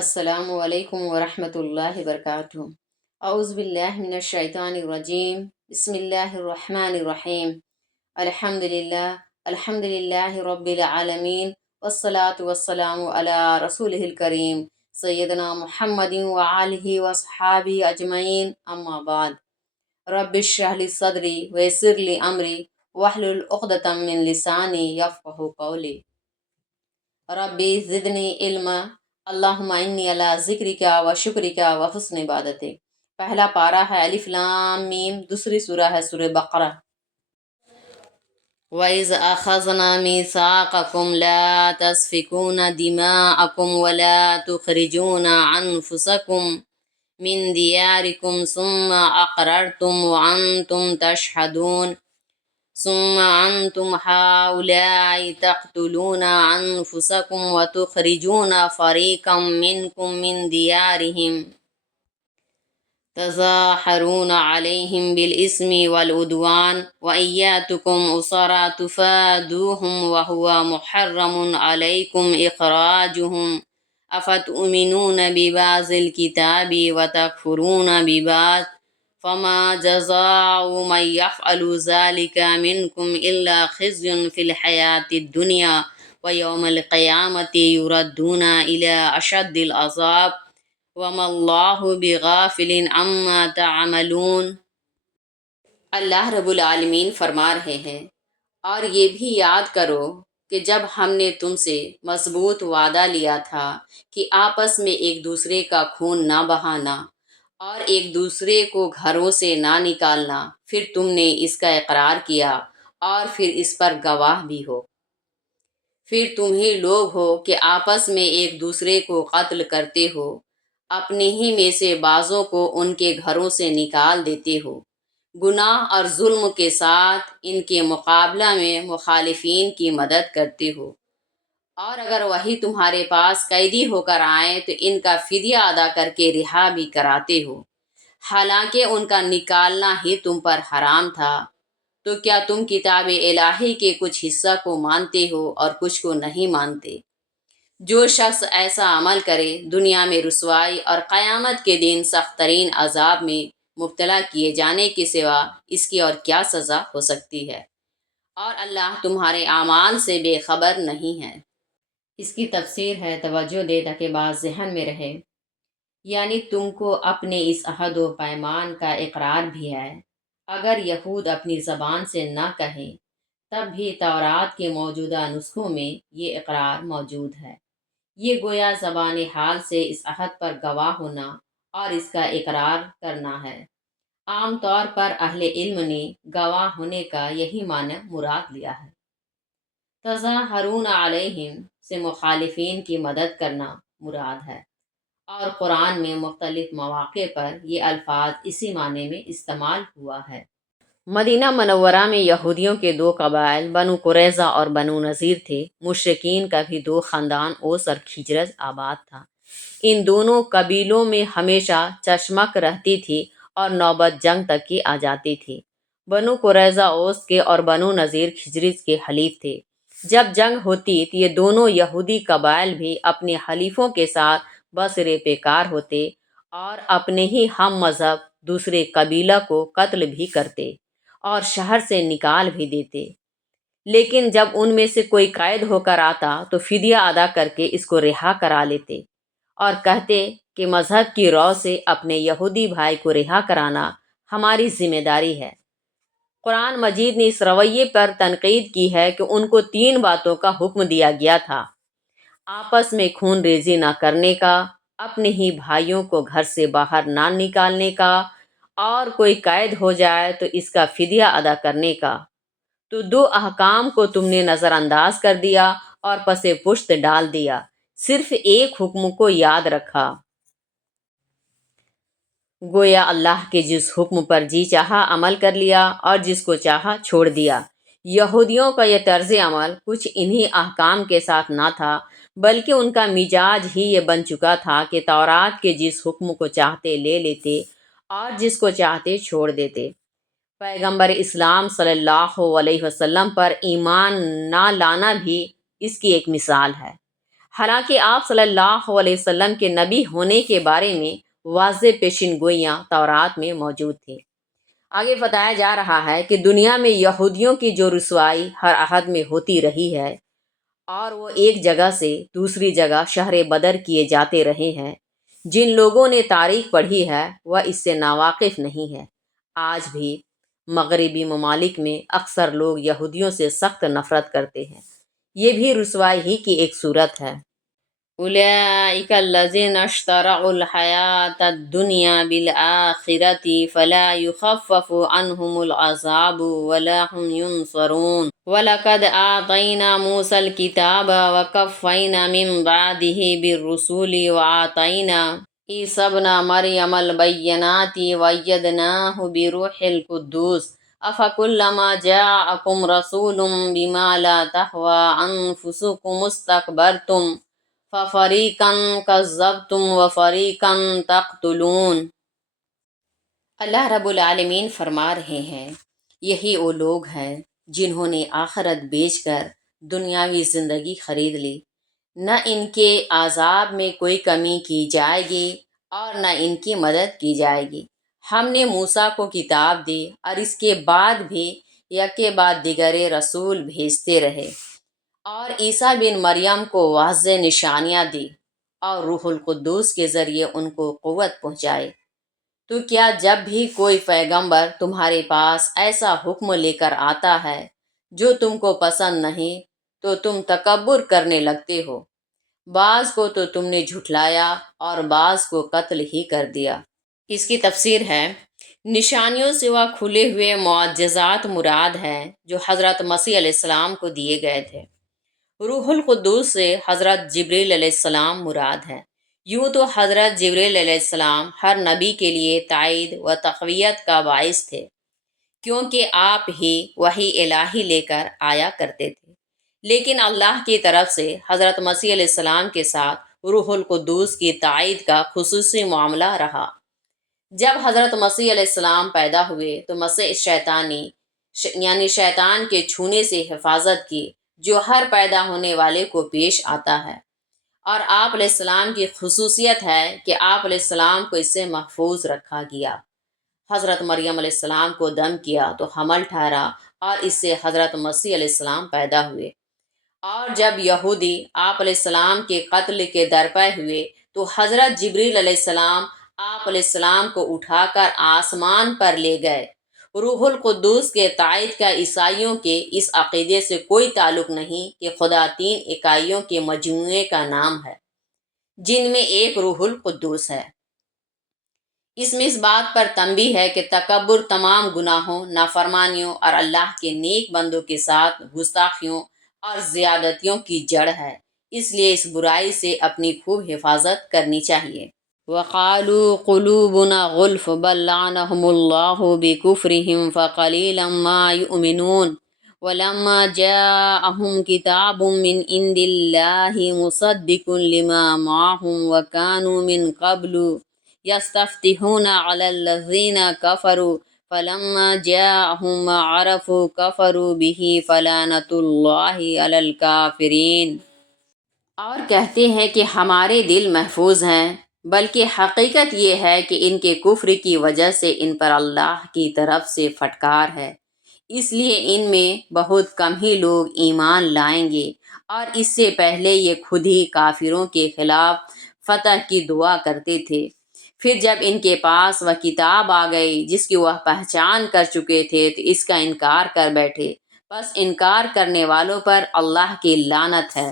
السلام علیکم ورحمۃ اللہ وبرکاتہ۔ اعوذ باللہ من الشیطان الرجیم، بسم اللہ الرحمن الرحیم۔ الحمد للہ رب العالمین، والصلاة والسلام علی رسولہ الکریم سیدنا محمد وآلہ وصحابہ اجمعین، اما بعد۔ رب اشرح لی صدری ویسر لی امری واحلل عقدۃ من لسانی یفقہوا قولی۔ ربی زدنی علما، اللہم انی علی ذکرک و شکرک و حسن عبادتک۔ پہلا پارہ ہے الف لام میم، دوسری سورہ ہے سورہ بقرہ۔ وَإِذْ أَخَذْنَا مِيثَاقَكُمْ لَا تَسْفِكُونَ دِمَاءَكُمْ وَلَا تُخْرِجُونَ أَنفُسَكُمْ مِنْ دِيَارِكُمْ ثُمَّ أَقْرَرْتُمْ وَأَنْتُمْ تَشْهَدُونَ ثم أنتم هؤلاء تقتلون أنفسكم وتخرجون فريقا منكم من ديارهم تظاهرون عليهم بالإثم والعدوان وإن يأتكم أسارى تفادوهم وهو محرم عليكم إخراجهم أفتؤمنون ببعض الكتاب وتكفرون ببعض فما جزاء من يفعل ذلك منكم إلا خزي في الحياة الدنيا ويوم القيامة يردون إلى أشد العذاب وما الله بغافل عما تعملون۔ اللہ رب العالمین فرما رہے ہیں، اور یہ بھی یاد کرو کہ جب ہم نے تم سے مضبوط وعدہ لیا تھا کہ آپس میں ایک دوسرے کا خون نہ بہانا اور ایک دوسرے کو گھروں سے نہ نکالنا، پھر تم نے اس کا اقرار کیا اور پھر اس پر گواہ بھی ہو۔ پھر تم ہی لوگ ہو کہ آپس میں ایک دوسرے کو قتل کرتے ہو، اپنے ہی میں سے بعضوں کو ان کے گھروں سے نکال دیتے ہو، گناہ اور ظلم کے ساتھ ان کے مقابلہ میں مخالفین کی مدد کرتے ہو، اور اگر وہی تمہارے پاس قیدی ہو کر آئیں تو ان کا فدیہ ادا کر کے رہا بھی کراتے ہو، حالانکہ ان کا نکالنا ہی تم پر حرام تھا۔ تو کیا تم کتاب الہی کے کچھ حصہ کو مانتے ہو اور کچھ کو نہیں مانتے؟ جو شخص ایسا عمل کرے دنیا میں رسوائی اور قیامت کے دن سخت ترین عذاب میں مبتلا کیے جانے کے سوا اس کی اور کیا سزا ہو سکتی ہے، اور اللہ تمہارے اعمال سے بے خبر نہیں ہے۔ اس کی تفسیر ہے، توجہ دے تاکہ بات ذہن میں رہے، یعنی تم کو اپنے اس عہد و پیمان کا اقرار بھی ہے۔ اگر یہود اپنی زبان سے نہ کہیں تب بھی تورات کے موجودہ نسخوں میں یہ اقرار موجود ہے۔ یہ گویا زبان حال سے اس عہد پر گواہ ہونا اور اس کا اقرار کرنا ہے۔ عام طور پر اہل علم نے گواہ ہونے کا یہی معنی مراد لیا ہے۔ تظاہرون علیہم سے مخالفین کی مدد کرنا مراد ہے، اور قرآن میں مختلف مواقع پر یہ الفاظ اسی معنی میں استعمال ہوا ہے۔ مدینہ منورہ میں یہودیوں کے دو قبائل بنو قریظہ اور بنو نذیر تھے۔ مشرکین کا بھی دو خاندان اوس اور خزرج آباد تھا۔ ان دونوں قبیلوں میں ہمیشہ چشمک رہتی تھی اور نوبت جنگ تک کی آ جاتی تھی۔ بنو قریظہ اوس کے اور بنو نذیر خزرج کے حلیف تھے۔ جب جنگ ہوتی تو یہ دونوں یہودی قبائل بھی اپنے حلیفوں کے ساتھ بسر پیکار ہوتے اور اپنے ہی ہم مذہب دوسرے قبیلہ کو قتل بھی کرتے اور شہر سے نکال بھی دیتے، لیکن جب ان میں سے کوئی قید ہو کر آتا تو فدیہ ادا کر کے اس کو رہا کرا لیتے اور کہتے کہ مذہب کی رو سے اپنے یہودی بھائی کو رہا کرانا ہماری ذمہ داری ہے۔ قرآن مجید نے اس رویے پر تنقید کی ہے کہ ان کو 3 باتوں کا حکم دیا گیا تھا: آپس میں خون ریزی نہ کرنے کا، اپنے ہی بھائیوں کو گھر سے باہر نہ نکالنے کا، اور کوئی قید ہو جائے تو اس کا فدیہ ادا کرنے کا۔ تو 2 احکام کو تم نے نظر انداز کر دیا اور پس پشت ڈال دیا، صرف ایک حکم کو یاد رکھا۔ گویا اللہ کے جس حکم پر جی چاہا عمل کر لیا اور جس کو چاہا چھوڑ دیا۔ یہودیوں کا یہ طرز عمل کچھ انہی احکام کے ساتھ نہ تھا، بلکہ ان کا مزاج ہی یہ بن چکا تھا کہ تورات کے جس حکم کو چاہتے لے لیتے اور جس کو چاہتے چھوڑ دیتے۔ پیغمبر اسلام صلی اللہ علیہ وسلم پر ایمان نہ لانا بھی اس کی ایک مثال ہے۔ حالانکہ آپ صلی اللہ علیہ وسلم کے نبی ہونے کے بارے میں واضح پیشین گوئیاں تورات میں موجود تھیں۔ آگے بتایا جا رہا ہے کہ دنیا میں یہودیوں کی جو رسوائی ہر عہد میں ہوتی رہی ہے اور وہ ایک جگہ سے دوسری جگہ شہر بدر کیے جاتے رہے ہیں، جن لوگوں نے تاریخ پڑھی ہے وہ اس سے ناواقف نہیں ہے۔ آج بھی مغربی ممالک میں اکثر لوگ یہودیوں سے سخت نفرت کرتے ہیں۔ یہ بھی رسوائی ہی کی ایک صورت ہے۔ اولئک الذین اشتروا الحیاۃ الدنیا بالآخرۃ فلا یخفف عنہم العذاب ولا هم ینصرون وَلَقَدْ آتَيْنَا مُوسَى الْكِتَابَ وَقَفَّيْنَا مِن بَعْدِهِ بِالرُّسُلِ وَآتَيْنَا عِيسَى ابْنَ مَرْيَمَ الْبَيِّنَاتِ وَأَيَّدْنَاهُ بِرُوحِ الْقُدُّسِ أَفَكُلَّمَا جَاءَكُمْ رَسُولٌ بِمَا لَا تَهْوَىٰ أَنفُسُكُمُ اسْتَكْبَرْتُمْ فَفَرِيقًا كَذَّبْتُمْ وَفَرِيقًا تَقْتُلُونَ۔ اللہ رب العالمین فرما رہے ہیں، یہی وہ لوگ ہیں جنہوں نے آخرت بیچ کر دنیاوی زندگی خرید لی۔ نہ ان کے عذاب میں کوئی کمی کی جائے گی اور نہ ان کی مدد کی جائے گی۔ ہم نے موسیٰ کو کتاب دی اور اس کے بعد بھی یکے بعد دیگر رسول بھیجتے رہے اور عیسیٰ بن مریم کو واضح نشانیاں دی اور روح القدس کے ذریعے ان کو قوت پہنچائے۔ تو کیا جب بھی کوئی پیغمبر تمہارے پاس ایسا حکم لے کر آتا ہے جو تم کو پسند نہیں تو تم تکبر کرنے لگتے ہو؟ بعض کو تو تم نے جھٹلایا اور بعض کو قتل ہی کر دیا۔ اس کی تفسیر ہے، نشانیوں سوا کھلے ہوئے معجزات مراد ہیں جو حضرت مسیح علیہ السلام کو دیے گئے تھے۔ روح القدس سے حضرت جبریل علیہ السلام مراد ہے۔ یوں تو حضرت جبریل علیہ السلام ہر نبی کے لیے تائید و تقویت کا باعث تھے، کیونکہ آپ ہی وحی الہی لے کر آیا کرتے تھے۔ لیکن اللہ کی طرف سے حضرت مسیح علیہ السلام کے ساتھ روح القدس کی تائید کا خصوصی معاملہ رہا۔ جب حضرت مسیح علیہ السلام پیدا ہوئے تو مسیح شیطانی یعنی شیطان کے چھونے سے حفاظت کی جو ہر پیدا ہونے والے کو پیش آتا ہے، اور آپ علیہ السلام کی خصوصیت ہے کہ آپ علیہ السلام کو اس سے محفوظ رکھا گیا۔ حضرت مریم علیہ السلام کو دم کیا تو حمل ٹھہرا اور اس سے حضرت مسیح علیہ السلام پیدا ہوئے۔ اور جب یہودی آپ علیہ السلام کے قتل کے درپے ہوئے تو حضرت جبریل علیہ السلام آپ علیہ السلام کو اٹھا کر آسمان پر لے گئے۔ روح القدس کے تائید کا عیسائیوں کے اس عقیدے سے کوئی تعلق نہیں کہ خدا 3 اکائیوں کے مجموعے کا نام ہے، جن میں ایک روح القدس ہے۔ اس میں اس بات پر تنبیہ ہے کہ تکبر تمام گناہوں، نافرمانیوں اور اللہ کے نیک بندوں کے ساتھ گستاخیوں اور زیادتیوں کی جڑ ہے، اس لیے اس برائی سے اپنی خوب حفاظت کرنی چاہیے۔ وَقَالُوا قُلُوبُنَا غُلْفٌ بَل لَّعَنَهُمُ اللَّهُ بِكُفْرِهِمْ فَقَلِيلًا مَّا يُؤْمِنُونَ وَلَمَّا جَاءَهُمْ كِتَابٌ مِّنْ عِندِ اللَّهِ مُصَدِّقٌ لِّمَا مَعَهُمْ وَكَانُوا مِن قَبْلُ يَسْتَفْتِحُونَ عَلَى الَّذِينَ كَفَرُوا فَلَمَّا جَاءَهُم مَّا عَرَفُوا كَفَرُوا بِهِ فَلَعْنَةُ اللَّهِ عَلَى الْكَافِرِينَ۔ اور کہتے ہیں کہ ہمارے دل محفوظ ہیں، بلکہ حقیقت یہ ہے کہ ان کے کفر کی وجہ سے ان پر اللہ کی طرف سے پھٹکار ہے، اس لیے ان میں بہت کم ہی لوگ ایمان لائیں گے، اور اس سے پہلے یہ خود ہی کافروں کے خلاف فتح کی دعا کرتے تھے۔ پھر جب ان کے پاس وہ کتاب آ گئی جس کی وہ پہچان کر چکے تھے تو اس کا انکار کر بیٹھے، بس انکار کرنے والوں پر اللہ کی لعنت ہے۔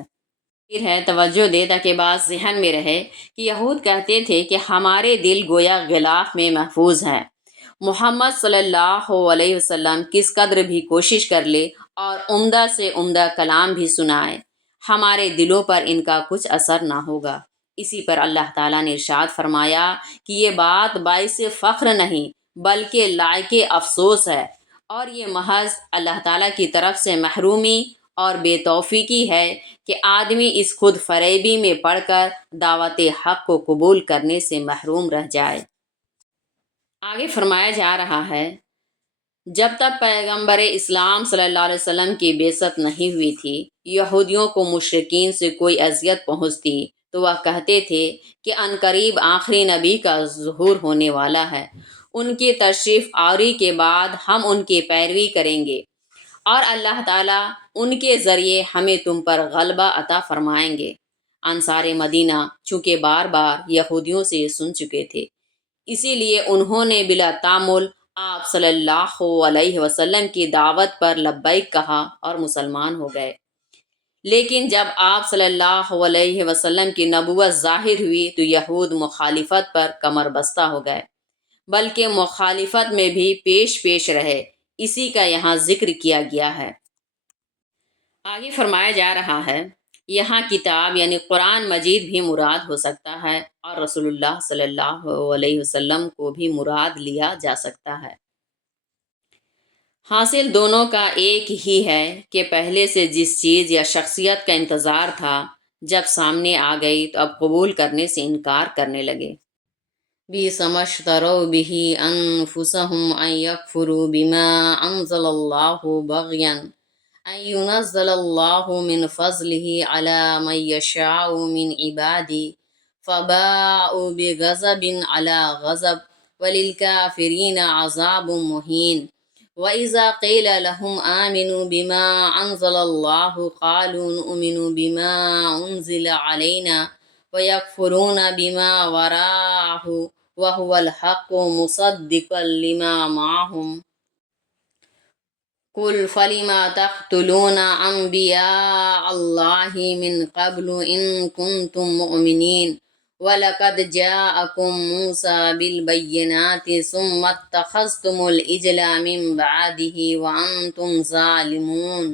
پھر ہے توجہ دے تاکہ بات ذہن میں رہے کہ یہود کہتے تھے کہ ہمارے دل گویا غلاف میں محفوظ ہیں۔ محمد صلی اللہ علیہ وسلم کس قدر بھی کوشش کر لے اور عمدہ سے عمدہ کلام بھی سنائے، ہمارے دلوں پر ان کا کچھ اثر نہ ہوگا۔ اسی پر اللہ تعالیٰ نے ارشاد فرمایا کہ یہ بات باعث فخر نہیں بلکہ لائق افسوس ہے، اور یہ محض اللہ تعالیٰ کی طرف سے محرومی اور بے توفیقی ہے کہ آدمی اس خود فریبی میں پڑ کر دعوت حق کو قبول کرنے سے محروم رہ جائے۔ آگے فرمایا جا رہا ہے، جب تک پیغمبر اسلام صلی اللہ علیہ وسلم کی بعثت نہیں ہوئی تھی، یہودیوں کو مشرکین سے کوئی اذیت پہنچتی تو وہ کہتے تھے کہ عنقریب آخری نبی کا ظہور ہونے والا ہے، ان کی تشریف آوری کے بعد ہم ان کی پیروی کریں گے اور اللہ تعالیٰ ان کے ذریعے ہمیں تم پر غلبہ عطا فرمائیں گے۔ انصار مدینہ چونکہ بار بار یہودیوں سے سن چکے تھے، اسی لیے انہوں نے بلا تامل آپ صلی اللہ علیہ وسلم کی دعوت پر لبیک کہا اور مسلمان ہو گئے۔ لیکن جب آپ صلی اللہ علیہ وسلم کی نبوت ظاہر ہوئی تو یہود مخالفت پر کمر بستہ ہو گئے، بلکہ مخالفت میں بھی پیش پیش رہے، اسی کا یہاں ذکر کیا گیا ہے۔ آگے فرمایا جا رہا ہے، یہاں کتاب یعنی قرآن مجید بھی مراد ہو سکتا ہے اور رسول اللہ صلی اللہ علیہ وسلم کو بھی مراد لیا جا سکتا ہے۔ حاصل دونوں کا ایک ہی ہے کہ پہلے سے جس چیز یا شخصیت کا انتظار تھا جب سامنے آ گئی تو اب قبول کرنے سے انکار کرنے لگے۔ بِئْسَ مَا اشْتَرَوْا بِهِ أَنفُسَهُمْ أَن يَكْفُرُوا بِمَا أَنزَلَ اللَّهُ بَغْيًا أن ينزل الله من فضله على من يشاء من عباده فباءوا بغضب على غضب وللكافرين عذاب مهين۔ وإذا قيل لهم آمنوا بما أنزل الله قالوا نؤمن بما أنزل علينا ويكفرون بما وراءه وهو الحق مصدقا لما معهم۔ قل فلم تقتلون انبیاء اللہ من قبل ان کنتم مؤمنین وَلَقَدْ جَاءَكُم مُوسَىٰ بِالْبَيِّنَاتِ ثُمَّ اتَّخَذْتُمُ الْعِجْلَ مِن بَعْدِهِ وَأَنتُمْ ظَالِمُونَ۔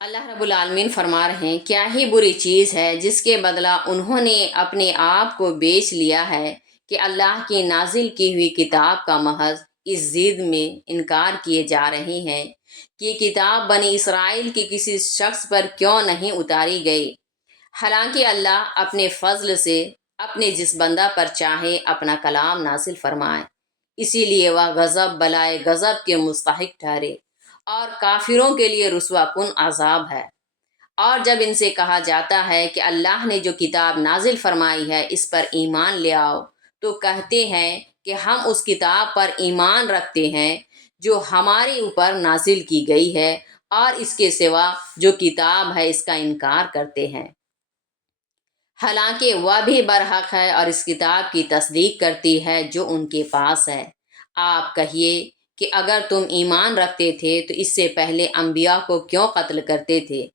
اللہ رب العالمین فرما رہے ہیں، کیا ہی بری چیز ہے جس کے بدلہ انہوں نے اپنے آپ کو بیچ لیا ہے کہ اللہ کی نازل کی ہوئی کتاب کا محض اس ضد میں انکار کیے جا رہے ہیں کہ کتاب بنی اسرائیل کے کسی شخص پر کیوں نہیں اتاری گئی، حالانکہ اللہ اپنے فضل سے اپنے جس بندہ پر چاہے اپنا کلام نازل فرمائے، اسی لیے وہ غضب بلائے غضب کے مستحق ٹھہرے اور کافروں کے لیے رسوا کن عذاب ہے۔ اور جب ان سے کہا جاتا ہے کہ اللہ نے جو کتاب نازل فرمائی ہے اس پر ایمان لے آؤ، تو کہتے ہیں کہ ہم اس کتاب پر ایمان رکھتے ہیں جو ہمارے اوپر نازل کی گئی ہے، اور اس کے سوا جو کتاب ہے اس کا انکار کرتے ہیں، حالانکہ وہ بھی برحق ہے اور اس کتاب کی تصدیق کرتی ہے جو ان کے پاس ہے۔ آپ کہیے کہ اگر تم ایمان رکھتے تھے تو اس سے پہلے انبیاء کو کیوں قتل کرتے تھے،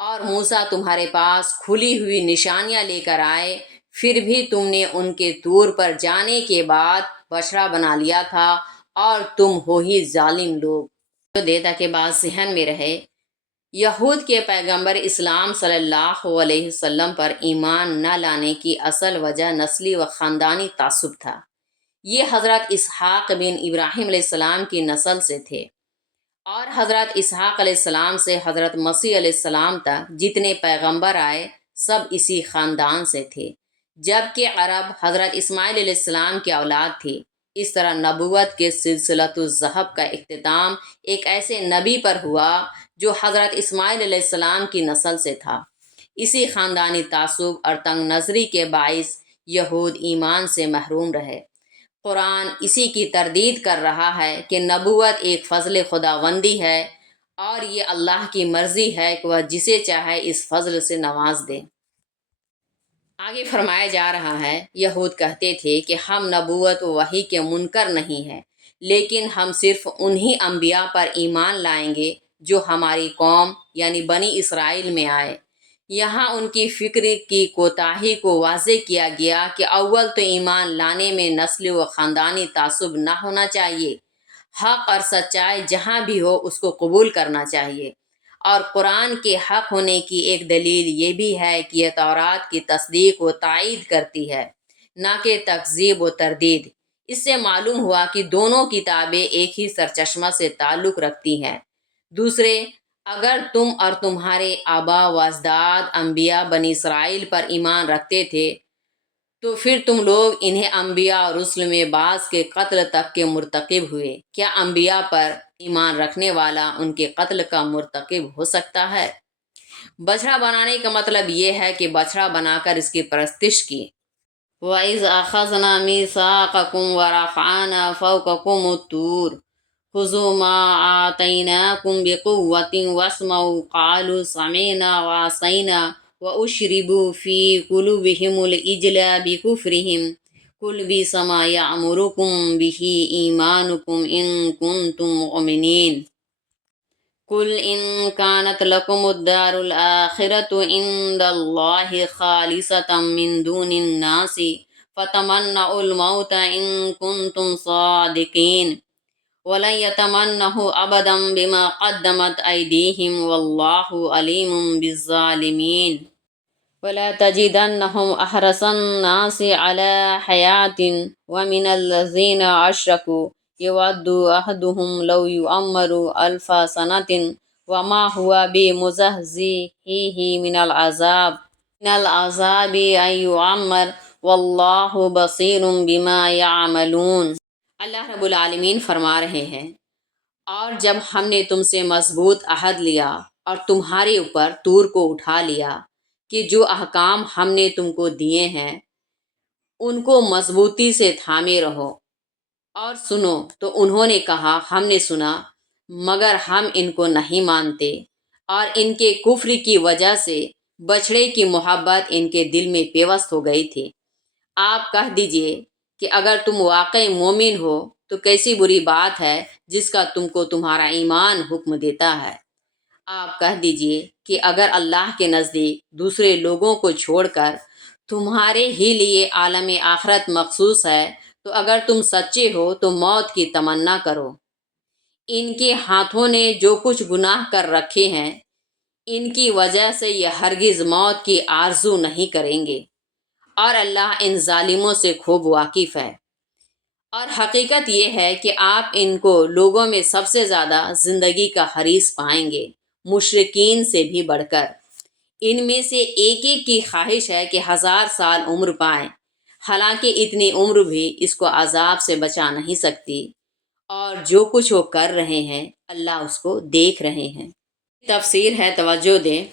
اور موسیٰ تمہارے پاس کھلی ہوئی نشانیاں لے کر آئے، پھر بھی تم نے ان کے طور پر جانے کے بعد بچڑا بنا لیا تھا، اور تم ہو ہی ظالم لوگ۔ جو دیتا کے بعد ذہن میں رہے، یہود کے پیغمبر اسلام صلی اللہ علیہ وسلم پر ایمان نہ لانے کی اصل وجہ نسلی و خاندانی تعصب تھا۔ یہ حضرت اسحاق بن ابراہیم علیہ السلام کی نسل سے تھے، اور حضرت اسحاق علیہ السلام سے حضرت مسیح علیہ السلام تک جتنے پیغمبر آئے سب اسی خاندان سے تھے، جبکہ عرب حضرت اسماعیل علیہ السلام کی اولاد تھی۔ اس طرح نبوت کے سلسلۃ الذہب کا اختتام ایک ایسے نبی پر ہوا جو حضرت اسماعیل علیہ السلام کی نسل سے تھا۔ اسی خاندانی تعصب اور تنگ نظری کے باعث یہود ایمان سے محروم رہے۔ قرآن اسی کی تردید کر رہا ہے کہ نبوت ایک فضل خداوندی ہے، اور یہ اللہ کی مرضی ہے کہ وہ جسے چاہے اس فضل سے نواز دے۔ آگے فرمایا جا رہا ہے، یہود کہتے تھے کہ ہم نبوت و وحی کے منکر نہیں ہیں، لیکن ہم صرف انہی انبیاء پر ایمان لائیں گے جو ہماری قوم یعنی بنی اسرائیل میں آئے۔ یہاں ان کی فکر کی کوتاہی کو واضح کیا گیا کہ اول تو ایمان لانے میں نسلی و خاندانی تعصب نہ ہونا چاہیے، حق اور سچائی جہاں بھی ہو اس کو قبول کرنا چاہیے، اور قرآن کے حق ہونے کی ایک دلیل یہ بھی ہے کہ یہ تورات کی تصدیق و تائید کرتی ہے، نہ کہ تکذیب و تردید۔ اس سے معلوم ہوا کہ دونوں کتابیں ایک ہی سرچشمہ سے تعلق رکھتی ہیں۔ دوسرے، اگر تم اور تمہارے آبا و اجداد انبیاء بنی اسرائیل پر ایمان رکھتے تھے تو پھر تم لوگ انہیں انبیاء اور رسل میں بعض کے قتل تک کے مرتکب ہوئے، کیا انبیاء پر ایمان رکھنے والا ان کے قتل کا مرتکب ہو سکتا ہے؟ بچڑا بنانے کا مطلب یہ ہے کہ بچڑا بنا کر اس کی پرستش کی۔ وَإِذْ أَخَذْنَا مِيثَاقَكُمْ وَرَفَعْنَا فَوْقَكُمُ الطُّورَ خُذُوا مَا آتَيْنَاكُمْ بِقُوَّةٍ وَاسْمَعُوا قَالُوا سَمِعْنَا وَعَصَيْنَا وَأُشْرِبُوا فِي قُلُوبِهِمُ الْعِجْلَ بِكُفْرِهِمْ قُلْ بِئْسَ مَا يَأْمُرُكُمْ بِهِ إِيمَانُكُمْ إِن كُنتُم مُّؤْمِنِينَ قُلْ إِن كَانَتْ لَكُمُ الدَّارُ الْآخِرَةُ عِندَ اللَّهِ خَالِصَةً مِّن دُونِ النَّاسِ فَتَمَنَّوُا الْمَوْتَ إِن كُنتُمْ صَادِقِينَ وَلَن يَتَمَنَّوهُ أَبَدًا بِمَا قَدَّمَتْ أَيْدِيهِمْ وَاللَّهُ عَلِيمٌ بِالظَّالِمِينَ وَلَا تَجِدَنَّهُمْ أَحْرَصَ النَّاسِ عَلَى حَيَاةٍ وَمِنَ الَّذِينَ أَشْرَكُوا يَوَدُّ أَحَدُهُمْ لَوْ يُعَمَّرُ أَلْفَ سَنَةٍ وَمَا هُوَ بِمُزَحْزِحِهِ من العذاب أن يعمر واللہ بصیر بما يعملون۔ اللہ رب العالمین فرما رہے ہیں، اور جب ہم نے تم سے مضبوط عہد لیا اور تمہارے اوپر طور کو اٹھا لیا کہ جو احکام ہم نے تم کو دیے ہیں ان کو مضبوطی سے تھامے رہو اور سنو، تو انہوں نے کہا ہم نے سنا مگر ہم ان کو نہیں مانتے، اور ان کے کفر کی وجہ سے بچھڑے کی محبت ان کے دل میں پیوست ہو گئی تھی۔ آپ کہہ دیجئے کہ اگر تم واقعی مومن ہو تو کیسی بری بات ہے جس کا تم کو تمہارا ایمان حکم دیتا ہے۔ آپ کہہ دیجئے کہ اگر اللہ کے نزدیک دوسرے لوگوں کو چھوڑ کر تمہارے ہی لیے عالم آخرت مخصوص ہے تو اگر تم سچے ہو تو موت کی تمنا کرو۔ ان کے ہاتھوں نے جو کچھ گناہ کر رکھے ہیں ان کی وجہ سے یہ ہرگز موت کی آرزو نہیں کریں گے، اور اللہ ان ظالموں سے خوب واقف ہے۔ اور حقیقت یہ ہے کہ آپ ان کو لوگوں میں سب سے زیادہ زندگی کا حریص پائیں گے، مشرکین سے بھی بڑھ کر۔ ان میں سے ایک ایک کی خواہش ہے کہ 1000 سال عمر پائیں، حالانکہ اتنی عمر بھی اس کو عذاب سے بچا نہیں سکتی، اور جو کچھ وہ کر رہے ہیں اللہ اس کو دیکھ رہے ہیں۔ تفسیر ہے، توجہ دیں۔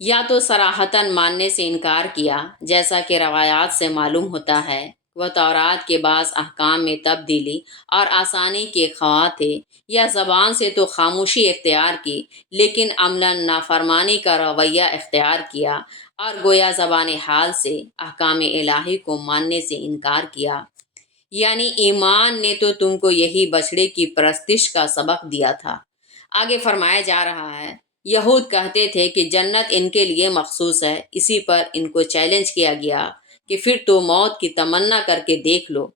یا تو صراحتاً ماننے سے انکار کیا، جیسا کہ روایات سے معلوم ہوتا ہے وہ تورات کے بعض احکام میں تبدیلی اور آسانی کے خواہاں تھے، یا زبان سے تو خاموشی اختیار کی لیکن عملاً نافرمانی کا رویہ اختیار کیا، اور گویا زبان حال سے احکام الہی کو ماننے سے انکار کیا۔ یعنی ایمان نے تو تم کو یہی بچڑے کی پرستش کا سبق دیا تھا۔ آگے فرمایا جا رہا ہے، یہود کہتے تھے کہ جنت ان کے لیے مخصوص ہے، اسی پر ان کو چیلنج کیا گیا کہ پھر تو موت کی تمنا کر کے دیکھ لو۔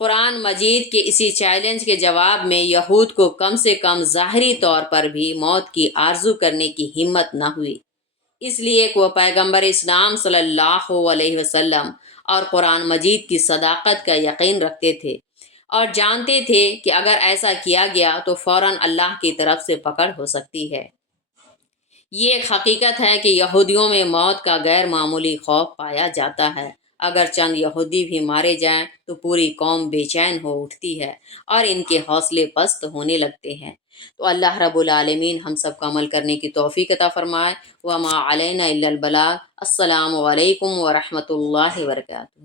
قرآن مجید کے اسی چیلنج کے جواب میں یہود کو کم سے کم ظاہری طور پر بھی موت کی آرزو کرنے کی ہمت نہ ہوئی، اس لیے کہ وہ پیغمبر اسلام صلی اللہ علیہ وسلم اور قرآن مجید کی صداقت کا یقین رکھتے تھے، اور جانتے تھے کہ اگر ایسا کیا گیا تو فوراً اللہ کی طرف سے پکڑ ہو سکتی ہے۔ یہ ایک حقیقت ہے کہ یہودیوں میں موت کا غیر معمولی خوف پایا جاتا ہے۔ اگر چند یہودی بھی مارے جائیں تو پوری قوم بے چین ہو اٹھتی ہے اور ان کے حوصلے پست ہونے لگتے ہیں۔ تو اللہ رب العالمین ہم سب کو عمل کرنے کی توفیق عطا فرمائے۔ وما علینا الا البلاغ۔ السلام علیکم ورحمۃ اللہ وبرکاتہ۔